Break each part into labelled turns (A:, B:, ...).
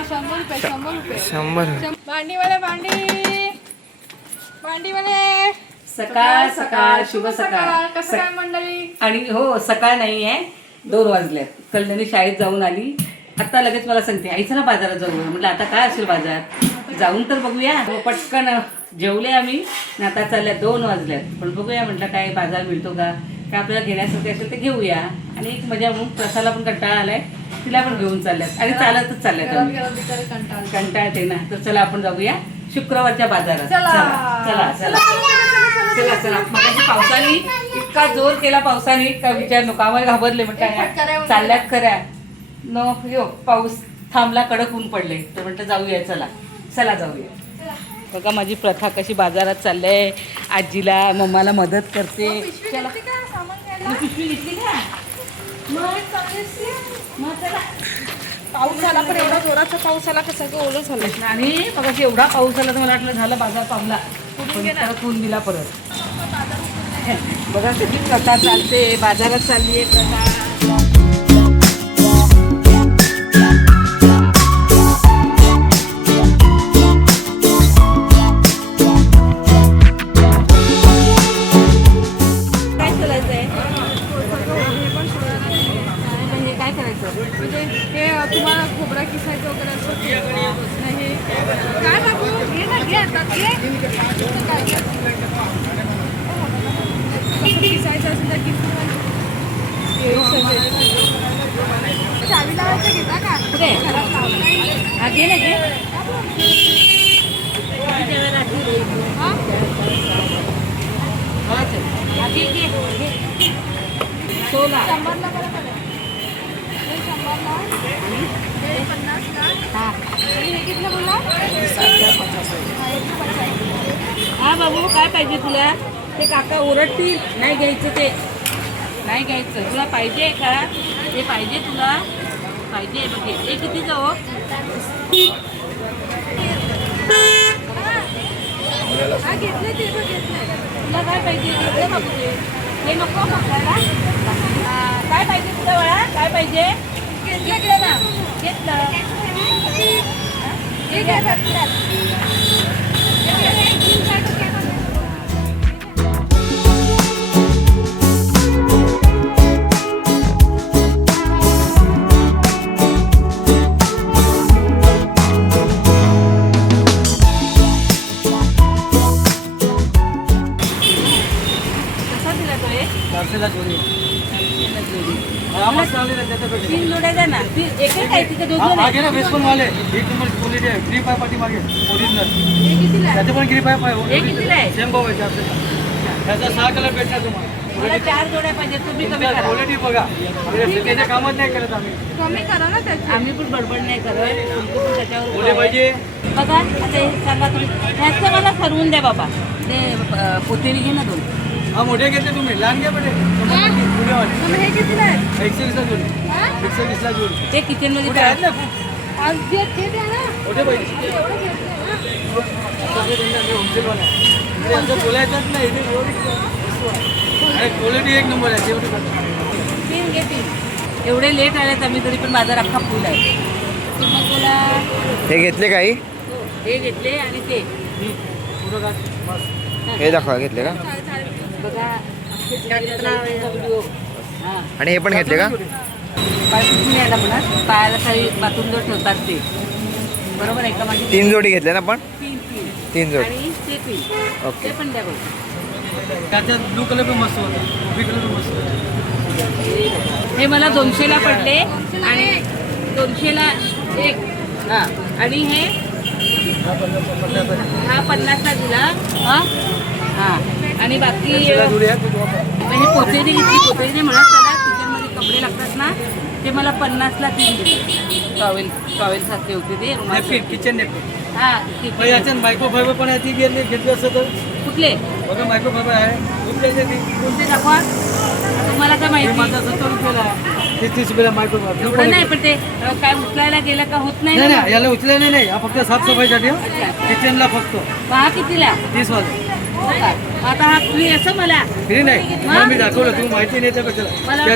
A: शंभर भांडीवाले भांडी. भांडीवाले.
B: सकाळ सकाळ शुभ सकाळ.
A: कसं काय मंडळी?
B: आणि हो सकाळ नाही आहे. दोन वाजल्यात कल्याणी शाळेत जाऊन आली. आता लगेच मला सांगते आई चला बाजारात जाऊया. म्हटलं आता काय असेल बाजार? जाऊन तर बघूया. मग पटकन जेवले आम्ही. आता चालल्या दोन वाजल्यात. पण बघूया म्हटलं काय बाजार मिळतो का? काय आपल्याला घेण्यासारखे असेल ते घेऊया. आणि एक मजा म्हणून प्रसाला पण कंटाळा आलाय. तिला पण घेऊन चालल्यात. आणि चालतच चालल्यात
A: कंटाळ
B: कंटाळते ना. तर चला आपण जाऊया शुक्रवारच्या बाजारात.
A: चला.
B: चला चला चला. चला मगाशी पावसाने इतका जोर केला पावसाने का विचार नको आम्हाला घाबरले म्हटलं चालल्यात खऱ्या न यो पाऊस थांबला कडक ऊन पडले. तर म्हटलं जाऊया चला. चला जाऊया. बघा माझी प्रथा कशी बाजारात चाललंय. आजीला मम्माला मदत करते. चला. पिशवी घेतली का?
A: मग
B: चला.
A: पाऊस झाला पण एवढा जोराचा पाऊस आला का सगळं ओलं झालं.
B: आणि मग एवढा पाऊस आला तर मला वाटलं झालं बाजार पावला. ऊन दिला परत. बघा किती प्रथा चालते बाजारात चालली आहे प्रथा.
A: कितीला आधी ना एकशे पन्नास.
B: हा बाबू काय पाहिजे तुला? ते काका ओरडतील. नाही घ्यायचं ते. नाही घ्यायचं. तुला पाहिजे का? ते पाहिजे तुला. पाहिजे बघ हे. हे कितीचं हो
A: हा, घेतले ते पण घेतले.
B: तुला काय पाहिजे घेतलं बाबू ते हे नको बघायला हा, काय पाहिजे तुला बाळा काय पाहिजे घेतलं ना घेतलं
A: हे घ्या
B: हे
C: चारशेला जोडी. हा आहे, त्याच्यापेक्षा.
B: तीन जोड्या द्या ना. ती एकच आहे तिथे दोन दोन आहे
C: घे ना वेस्टर्न वाले एक नंबर क्वालिटी आहे. ग्रीप आहे पाठीमागे ओरिजिनल
A: हे कितीला? आहे?
C: त्याचे पण ग्रीप आहे
B: हे कितीला आहे?
C: सेम भाव आहे चारशे त्याचा सहा कलर भेटणार तुम्हाला.
B: मला चार जोड्या पाहिजे तुम्ही कमी करा.
C: क्वालिटी बघा. त्याच्या कामात नाही करत आम्ही.
A: कमी करा ना त्याची.
B: आम्ही पण बडबड नाही करत. तुमचं पण त्याच्यावर
C: बोले पाहिजे.
B: बघा आता हे सांगा तुम्ही. ह्याचं मला ठरवून द्या बाबा. ते अं, पोतेरी घे ना दोन.
C: हा मोठे घेतले तुम्ही. लहान घ्या
A: हे? कितीला आहे
C: एकशे वीसला
A: हा?
C: एकशे वीसला
B: ते किचनमध्ये
C: कुठे आहेत
B: ठेवा.
C: ना. मोठे पाहिजे आहे. म्हणजे बोलायचंच नाही इथे क्वालिटी एक नंबर आहे तेवढी बघा.
B: तीन घे तीन. एवढे लेट आलेत आम्ही तरी पण बाजार अख्खा फुल आहे. मग तुला
D: हे घेतले काही?
B: हे घेतले आणि ते.
C: पुढं का? बस.
D: हे दाखवा घेतले का?
B: हां
D: आणि हे पण घेतले का?
B: पायाला काही बाथरूम ठेवतात ते. बरोबर आहे का माझी
D: तीन जोडी घेतले ना आपण?
B: तीन
D: जोडी.
B: आणि ते तीन.
D: ओके.
B: ते पण द्या बघ
C: त्याच्यात ब्लू कलर पण मस्त होता. कॉफी कलर पण मस्त होता.
B: हे मला दोनशेला पडले. आणि दोनशेला एक. हां. आणि हे हा पन्नासला दिला. हां. हां. आणि बाकी
C: तो.
B: म्हणजे पोतेरी घेतली पोतेरी म्हणत त्याला किचनमध्ये कपडे लागतात ना ते मला पन्नासला तीन दिले टॉवेल टॉवेल सारखे होते ते रुमाल
C: किचन नॅपकिन.
B: हां
C: याच्यात मायक्रो फायबर पण आहे ती घेतली घेतली असतं तर.
B: कुठले?
C: बघा मायक्रो फायबर आहे. कुठली ती
B: कोणते दाखवा? तुम्हाला काय माहिती.
C: माझा सत्तर रुपयाला. ते तीस रुपयाला मायक्रो फायबर
B: एवढं नाही पण ते काय उचलायला गेलं का होत नाही
C: याला उचलाय नाही नाही हा फक्त साफसफाईसाठी किचनला फक्त.
B: मग हा कितीला?
C: तीस वाजता?
B: आता हा फ्री असं मला
C: फ्री नाही. तुम्हाला मी दाखवलं. तुम्ही माहिती नाही त्यापेक्षा.
B: मला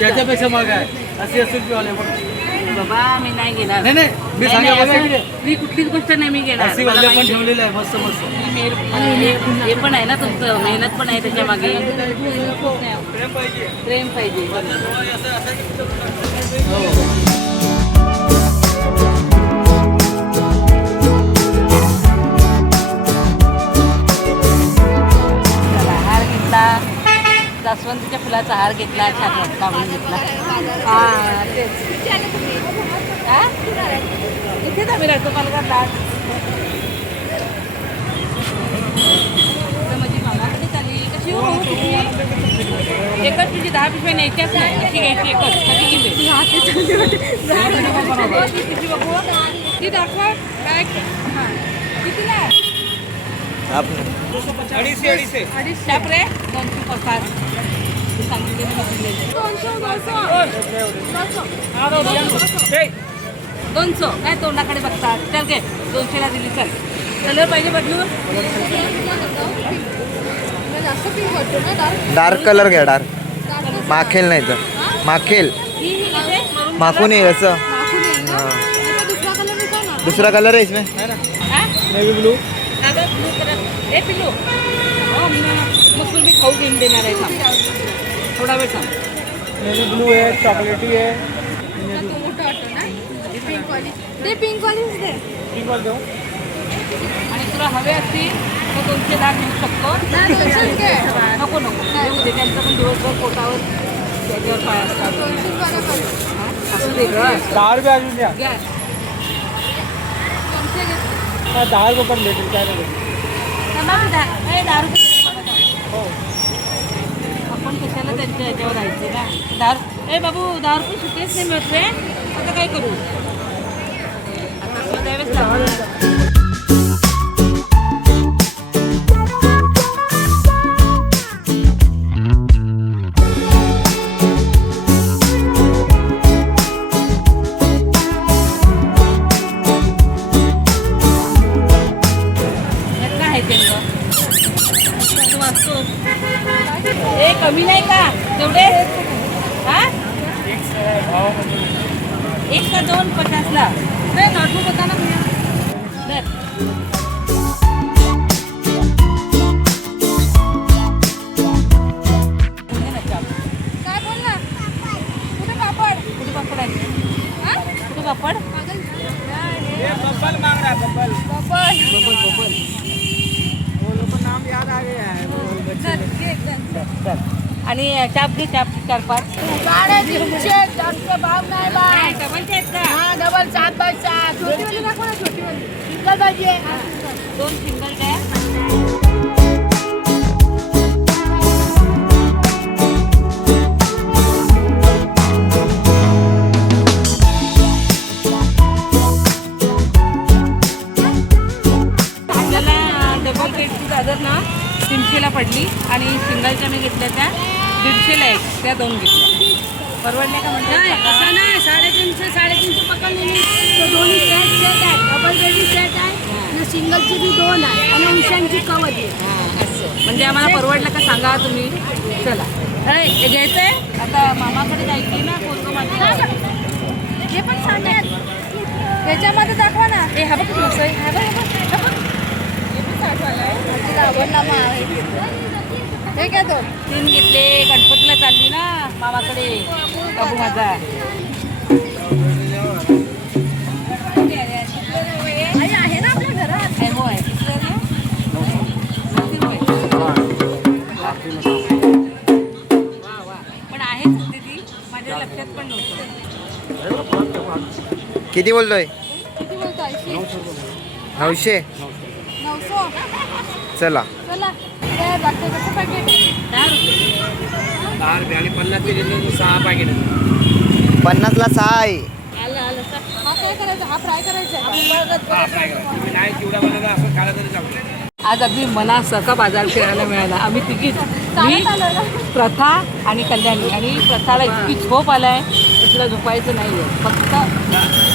C: त्याच्यापेक्षा महाग आहे. असे असतील की वाले
B: बाबा मी नाही घेणार.
C: नाही नाही. मी
B: नाही, नाही, असं- मी कुठलीच गोष्ट नाही मी घेणार.
C: अशी
B: मला
C: वाले पण
B: माहिती-
C: ठेवलेलं आहे मस्त मस्त.
B: मेर- हे हे पण आहे ना तुमचं मेहनत पण आहे त्याच्यामागे.
C: प्रेम पाहिजे.
B: प्रेम फुलाचा हार घेतला छान घेतला. हा तेच. हा? इथेच आम्ही राहतो पालघरला. चालली? कशी हो? एकच तुझी दहा न्यायच्याच नाही घ्यायची एकच. कशी किती किती बघू?
A: ती दाखव. काय? हा. कितीला? आहे?
C: अडीचशे. अडीचशे.
A: अडीचशे
B: रे दोनशे पचास
A: दोनशे
B: काय तोंडाकडे बघतात? चल घे. दोनशेला दिली चल. कलर पाहिजे
A: ना डार्क
D: डार्क कलर घ्या डार्क. माखेल नाही तर. माखेल.
B: ही ही
D: माखून येईल असं. हा.
A: दुसरा कलर
D: आहे इसमें
B: हा?
C: Navy blue
B: colour. ए पिल्लू. हो मग मी खाऊ घेऊन देणार आहे थोडा वेळ थांब.
C: नेव्ही ब्लू आहे चॉकलेटी आहे
A: तो मोठा वाटतो ना? पिंक वाली. दे पिंक वालीच दे.
C: पिंक वाला देऊ.
B: आणि तुला हवे असतील तर दोनशे दहा घेऊ शकतो.
A: नाही दोनशेच घे
B: नको नको. येऊ दे त्यांचं पण दिवसभर पोटावर त्याच्यावर पाय असतात.
A: दोनशेच बरं पडलं
B: हा? असू दे ग.
C: दहा रुपये अजून द्या.
B: घ्या.
A: दोनशे
C: हा, दहा रुपये पण भेटेल काय नाही. भेटेल.
B: थांबा मी दहा. ए, दहा रुपये देते मला दहा.
C: हो.
B: आपण कशाला त्यांच्या याच्यावर राहायचे ना. दहा ए बाबू दहा पण सुटेच नाही मिळत रे. आता काय करू? आता
A: त्यावेळेस पापड? हा?
C: बब्बल मांग रहा बब्बल.
A: पापड
B: बबल बबल
C: वो लोग को नाम याद आ गया है वो बच्चे
A: चल चल.
B: आणि चाप घे चाप चार पाच.
A: जास्त भाव नाही बा हा डबल सात बाय सात. छोटी वाली दाखव ना छोटी वाली सिंगल पाहिजे.
B: दोन सिंगल आता मामाकडे जायची ना कोणतं
A: हे पण साधे आहेत त्याच्यामध्ये दाखवा ना.
B: हे हा बघ आहे हा बघ, हा बघ, हा
A: पण साठवायला आहे हे काय दोन
B: तीन घेतले गणपतीला चालली ना मामाकडे. बाबू माझा पण नव्हतं.
D: किती बोलतोय?
A: किती बोलतो ऐंशी?
D: नऊशे?
A: नऊशो?
D: चला.
A: चला. काय लागतं कसं पॅकेट
B: दहा रुपये.
C: दहा रुपये आणि पन्नासचे घेतले सहा पॅकेट
D: पन्नासला सहा आहे?
A: हा हा?
C: हा
B: आज अगदी मनासारखा बाजार खेळायला मिळाला. आम्ही तिघीच मी प्रथा आणि कल्याणी. आणि प्रथाला इतकी झोप आलाय तुला झोपायचं नाही आहे फक्त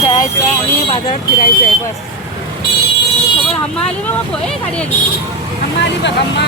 B: खेळायचं आणि बाजारात फिरायचं आहे बस. सगळं हम्मा आली बाबू ए गाडी आली. हम्मा आली बघ हम्मा.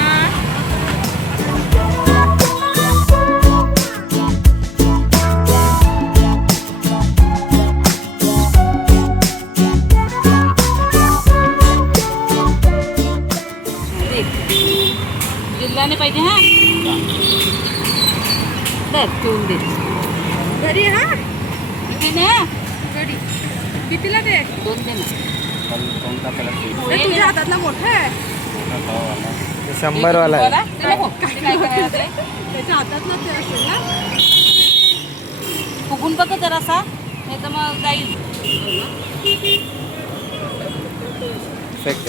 A: असेल ना
B: फुगून बघ जरासा नाही तर मग जाईल.
D: आहे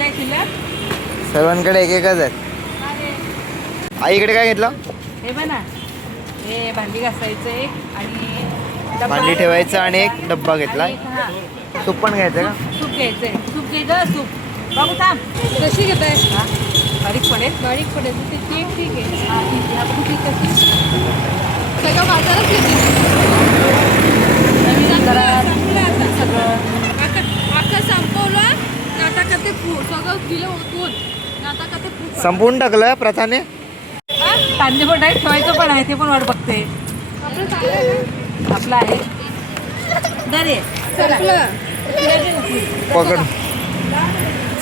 A: आहे
B: आहे
D: सर्वांकडे एक एकच आहेत आईकडे काय घेतलं?
B: हे बघ ना. हे भांडी घासायचं एक
D: भांडी ठेवायचं आणि एक डब्बा घेतला.
B: हा.
D: सूप पण घ्यायचं का?
B: सूप घ्यायचंय. सूप घ्यायचं सूप. बाबू थांब.
A: कशी घेत आहे
B: बारीक पडेल?
A: बारीक पडेल. ते केक ठीक आहे.
B: हा ठीक आहे. आपण
A: सगळं बाजारात घेते. आता. संपवलं. आता का ते फू सगळं दिलं ते
D: संपवून टाकलं प्रथाने?
B: कांदे पण आहे ठेवायचं पण आहे ते पण वाट बघते.
A: आपलं
B: आहे. दर
D: पकड.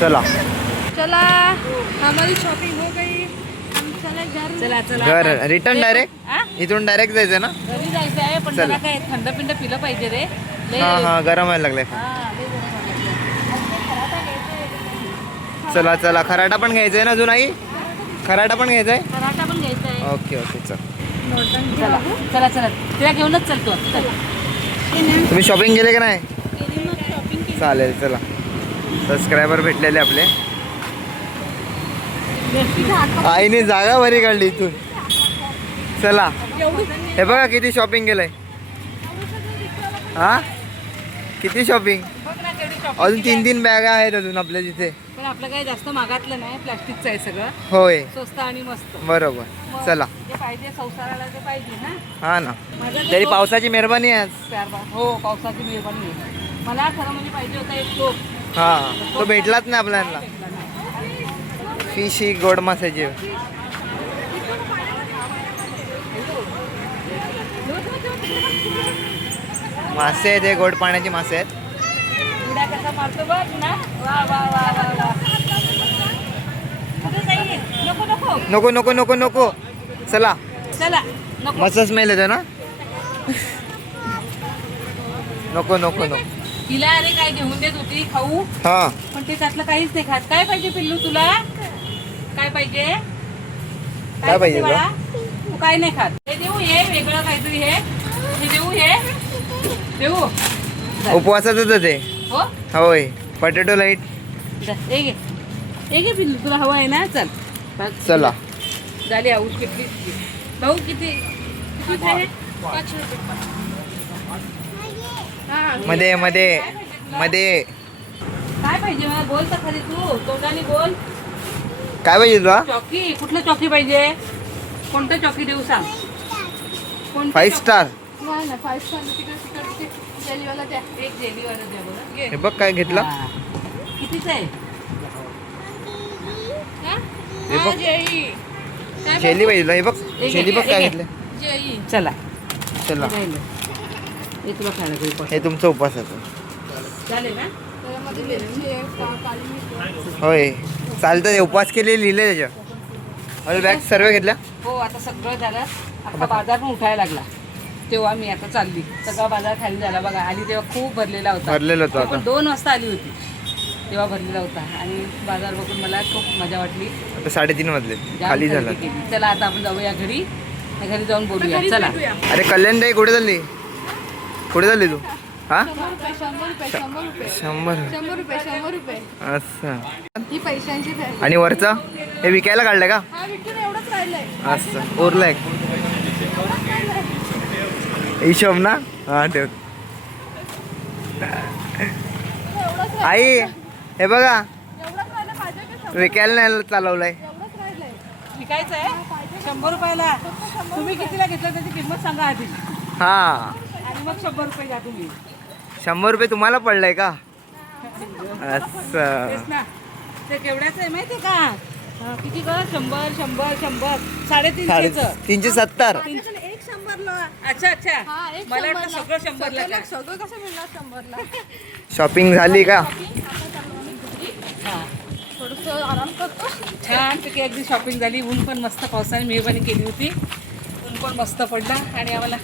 D: चला.
A: चला. हमारी शॉपिंग हो गई. हम चले घर
B: चला चला.
D: घर
B: आता.
D: रिटर्न डायरेक्ट
B: हा?
D: इथून डायरेक्ट जायचं ना?
B: घरी जायचं आहे पण
D: चला.
B: त्याला काय थंड पिंड पिलं पाहिजे रे.
D: हा हा गरम व्हायला लागले
B: हा.
D: चला चला. खराटा पण घ्यायचा आहे ना अजून आई खराटा पण घ्यायचा आहे
B: पराठा पण घ्यायचा आहे
D: ओके ओके. चल.
B: चला चला चला. तिला घेऊनच चलतो
D: तुम्ही शॉपिंग केले का नाही? चालेल चला. सबस्क्रायबर भेटलेले आपले. आईने जागा भरी काढली इथून. चला. हे बघा किती शॉपिंग केलंय. हा? किती शॉपिंग
B: बघ ना तेवढी shopping
D: अजून तीन तीन बॅगा आहेत अजून आपल्या तिथे.
B: पण आपलं काही जास्त मागातलं नाही प्लास्टिकचं आहे सगळं.
D: होय.
B: स्वस्त आणि मस्त.
D: बरोबर.
B: मग
D: चला.
B: जे पाहिजे संसाराला ते पाहिजे ना.
D: हा ना.
B: माझा
D: तरी पावसाची मेहरबानी आहे आज.
B: प्यार बा- हो पावसाची मेहरबानी आहे. मला खरं म्हणजे पाहिजे होता एक टोप
D: हा तो भेटलाच नाही आपल्याला.
B: नाही.
D: फिश ही गोड मासाची मासे आहेत हे गोड पाण्याचे मासे आहेत?
B: नको नको.
D: नको नको चला.
B: चला.
D: मस्त स्मेल येतो ना? नको नको नको.
B: तिला अरे काय घेऊन देत होती? खाऊ?
D: हा.
B: पण ते त्यातलं काहीच नाही खात. काय पाहिजे पिल्लू तुला? काय पाहिजे?
D: काय पाहिजे
B: बाळा? तू काय नाही खात. हे देऊ हे वेगळं काहीतरी हे. हे देऊ हे. देऊ
D: उपवासाच ते.
B: हो?
D: होय. पटेटो लाइट
B: जा, हे घे. हे घे पिल्लू तुला हवं आहे ना? चल. बस.
D: चला.
B: झाली हाऊस किती भाऊ किती? किती खाय पाच रुपये. हा,
D: मध्ये मध्ये मध्ये.
B: काय पाहिजे मला? बोल तर खरी तू. तोंडाने बोल.
D: काय पाहिजे तुला?
B: चॉकी. कुठलं चॉकी पाहिजे? कोणतं चॉकी देऊ सांग? कोणतं
D: फाईव्ह
B: चॉकी?
D: स्टार
A: नाही फाईव्ह स्टार तिकडे तिकडे. जेलीवाला द्या
B: एक जेलीवाला द्या बरं घे.
D: हे बघ काय घेतलं
B: हा. कितीच आहे
A: हा?
D: हे
A: हा,
D: बघ.
A: जेई काय
D: शेली पाहिजे हे बघ
B: घे,
D: शेली बघ
B: हे
D: काय
B: घे.
D: घेतलं?
A: जेई
B: चला
D: चला
B: राहिलं. हे तुला खायला.
D: हे तुमचं उपवासाचं
B: चालेल ना
A: त्यामध्ये मिरची आहे का- काली मिरची आहे.
D: होय चालतं ते उपवास केले लिहिले त्याच्यावर अरे बॅग सर्व घेतल्या
B: हो आता सगळं झालं आता बाजार पण उठायला लागला तेव्हा मी आता चालली. सगळा बाजार खाली झाला बघा. आली तेव्हा खूप भरलेला होता.
D: भरलेलं होतं
B: तो पण
D: आता.
B: दोन वाजता आली होती. तेव्हा भरलेला होता. आणि बाजार बघून मला खूप मजा वाटली.
D: आता साडेतीन वाजले.
B: जाम
D: खाली
B: खरेदी
D: झालं.
B: केली. चला आता आपण जाऊया घरी. आणि घरी जाऊन बोलूया. चला.
D: अरे कल्याण ताई कुठे चालली? कुठे चालली तू? हा?
A: शंभर रुपये शंभर रुपये शंभर रुपये.
D: शंभर
A: शंभर रुपये शंभर रुपये.
D: असं
A: ही पैशांची
D: आणि वरचं? हे विकायला काढलं का?
A: हा विठ्ठल एवढंच राहिलंय.
D: असं उरलं एक हिशोब ना? हा ठेव. आई हे बघा? विकायला नाही चालवलंय.
B: विकायचं आहे शंभर रुपयाला. तुम्ही कितीला घेतलं त्याची किंमत सांगा आधी.
D: हा.
B: आणि मग शंभर रुपये घ्या तुम्ही.
D: शंभर रुपये तुम्हाला पडलंय का?
B: तेच
D: असं.
B: ना. ते केवढ्याचं आहे माहिती का? किती ग? शंभर शंभर शंभर.
D: साडे
B: साडेतीनशेच
D: तीनशे सत्तर.
B: अच्छा अच्छा.
A: हा, एक
B: मला वाटलं
A: शंभरला.
B: सगळं शंभरला का
A: सगळं कसं मिळणार शंभरला?
D: शॉपिंग झाली का?
B: हा.
A: थोडस आराम करतो.
B: छानपैकी अगदी शॉपिंग झाली. ऊन पण मस्त पावसाने मेहरबानी केली होती. ऊन पण मस्त पडला आणि आम्हाला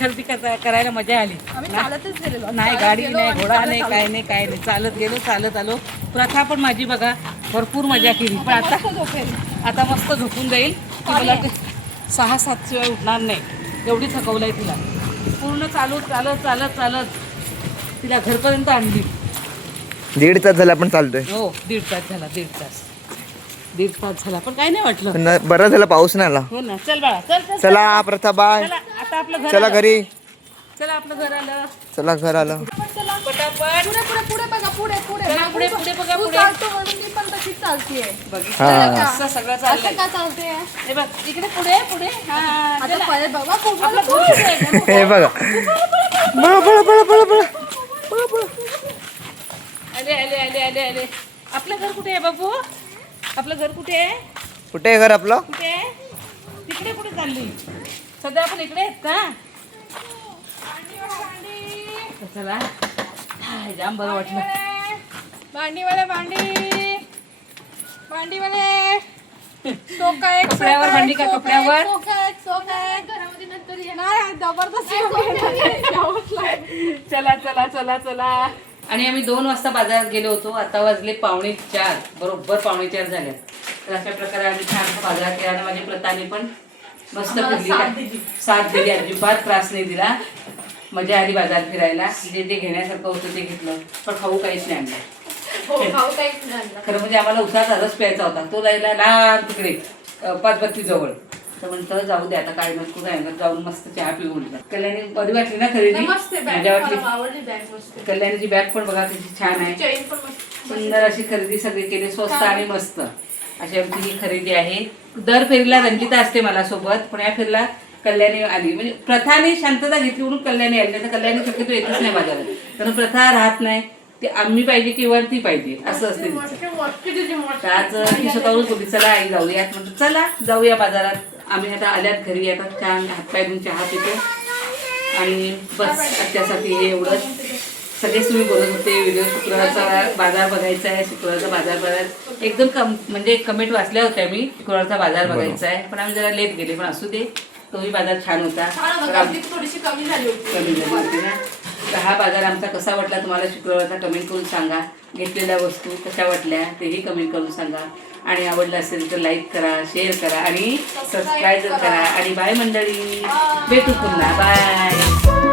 B: खरेदी करता- करायला मजा आली.
A: आम्ही
B: ना?
A: चालतच गेलेलो.
B: नाही
A: चालत
B: गाडी
A: गेलो
B: नाही
A: आणि
B: घोडा
A: चालत
B: नाही
A: आलो.
B: काय नाही काय नाही. चालत गेलो चालत आलो. प्रथा पण माझी बघा भरपूर मजा केली. पण आता
A: मस्त झोपेल.
B: आता मस्त झोपून जाईल. मला ते सहा सात शिवाय उठणार नाही. एवढी थकवलंय तिला. पूर्ण चालू चालत चालत चालत तिला घरपर्यंत आणली.
D: दीड तास झाला आपण चालतोय.
B: हो दीड तास झाला दीड तास. दीड तास झाला पण काय नाही वाटलं.
D: पण ना- बरं झालं पाऊस नाही आला.
B: हो ना चल बाळा चल चल
D: चला प्रथा बाय
B: चला आता आपलं घर
D: चला
B: आलं.
D: घरी.
B: चला आपलं घर आलं.
D: चला घर आलं.
B: पटापट
A: पुढे पुढे पुढे बघा पुढे पुढे.
B: चला, पुढे, पुढे बघा,
A: तू
B: पुढे.
A: चालतो म्हणून मी चालतीये.
D: हा.
B: असं सगळं
A: असं का चालते
B: हे बघ इकडे पुढे पुढे. हा
A: आता
B: चला.
A: पहिले बघा खूप
B: आपलं घर कुठे आहे?
D: हे बघा. बळा बळा बळा बळा बळा
B: आले आले आले आले आले. आपलं घर कुठे आहे बाबू आपलं घर कुठे आहे?
D: कुठे आहे घर आपलं?
B: कुठे आहे? तिकडे कुठे चालली? सध्या आपण इकडे आहेत का? तर चला हाय, जाम बरं वाटलं.
A: भांडीवाले भांडी. भांडीवाले. सोका एक
B: कपड्यावर भांडी का कपड्यावर? चला चला चला चला. आणि आम्ही दोन वाजता बाजारात गेलो होतो. आता वाजले पावणे चार. बरोबर पावणे चार झाले. तर अशा प्रकारे आम्ही छान बाजार केला आणि माझ्या प्रताने पण मस्त फिरली. साथ दिली. अजिबात त्रास नाही दिला. मजा आली बाजार फिरायला. जे ते घेण्यासारखं होतं ते घेतलं. पण खाऊ काहीच नाही आणलं.
A: हो.
B: खरं म्हणजे आम्हाला उसाचा रस प्यायचा होता. तो लायला लांब तिकडे अं, पाचबत्ती जवळ. तर म्हणतं जाऊ दे आता काय नको काय नको. जाऊन मस्त चहा पिऊन. कल्याणी बरी वाटली ना खरेदी. मजा वाटली? कल्याणीची बॅग पण बघा कशी छान आहे.
A: चेन पण मस्त.
B: सुंदर अशी खरेदी सगळी केली स्वस्त आणि मस्त. अशी आमची ही खरेदी आहे. दर फेरीला रंजिता असते मला सोबत पण या फेरीला कल्याणी आली. म्हणजे प्रथाने शांतता घेतली म्हणून कल्याणी आली. नाही तर कल्याणी शक्यतो येतच नाही बाजारात. कारण प्रथा राहत नाही. ते आम्ही पाहिजे किंवा ती पाहिजे. असं असते. आज ती स्वतःहून बोलली चला आई जाऊयात म्हटलं चला जाऊया बाजारात. आम्ही आता आल्यात घरी आता छान हातपाय धुवून चहा पितो. आणि बस त्यासाठी हे एवढंच. सगळेच तुम्ही बोलत होते व्हिडिओ शुक्रवारचा बाजार बघायचा आहे शुक्रवारचा बाजार बघायचा एकदम कम म्हणजे कमेंट वाचल्या होत्या मी शुक्रवारचा बाजार बघायचा आहे. पण आम्ही जरा लेट गेले पण असू दे. तोही बाजार छान होता. तर आम-
A: गर्दी थोडीशी कमी झाली होती.
B: कमी झाली होती ना. तर हा बाजार आमचा कसा वाटला तुम्हाला शुक्रवारचा कमेंट करून सांगा. घेतलेल्या वस्तू कशा वाटल्या तेही कमेंट करून सांगा. आणि आवडलं असेल तर लाईक करा शेअर करा आणि सबस्क्राईब करा. आणि बाय मंडळी. भेटू पुन्हा. बाय